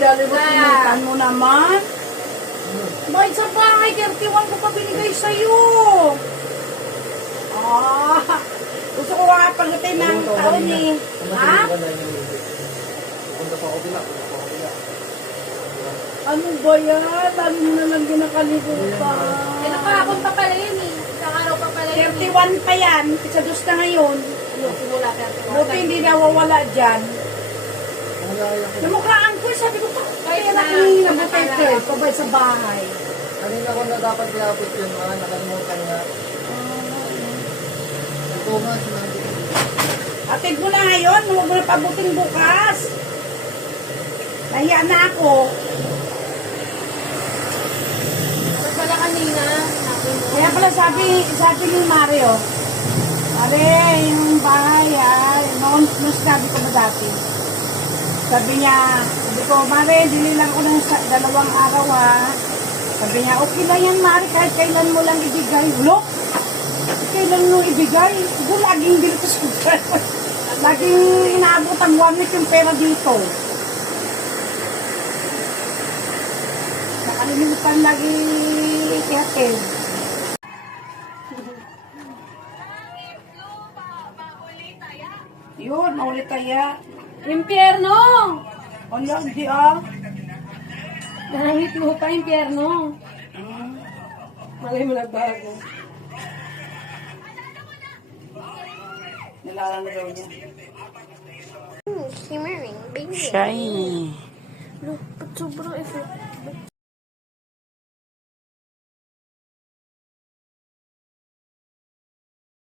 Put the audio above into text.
Lalimutan mo naman. Bakit sa bahay, 31 ko pa binigay sa'yo. Gusto ko nga pagdating ng taon eh. Ha? Ano ba yan? Lalo na lang ginakalimutan. Nakakapon pa pala yun eh. Isang araw pa pala yun. 31 pa yan. Isa dos na ngayon. Simula 31. Buti hindi nawawala dyan. Namukhaan ko, sabi ko, kaya na kami nabutay ko eh. Pabay sa bahay. Kanina ko na dapat iabot yun, nakalimutan nga. Ito nga, sinabi ko. Atid mo na ngayon, huwag mo na pabuting bukas. Nahiya na ako. Tapos pala kanina, Kaya pala sabi ni Mario, Mare, yung bahay noon sinabi ko ba dati? Sabi ko, Mare, dili lang ako ng 2 araw Sabi niya, okay lang yan, Mare, kahit kailan mo lang ibigay. Look, kailan mo ibigay? Ito laging dito sa laging inaabot ang 1 week yung pera dito. Nakalimutan lagi ihatid. Yun, maulit kaya. impyerno! Wala, hindi Nangit lupa, impyerno. Malay mo nagbago. Nilalang daw niya. Shimmering, baby. Shiny. Look, but sobrang effect.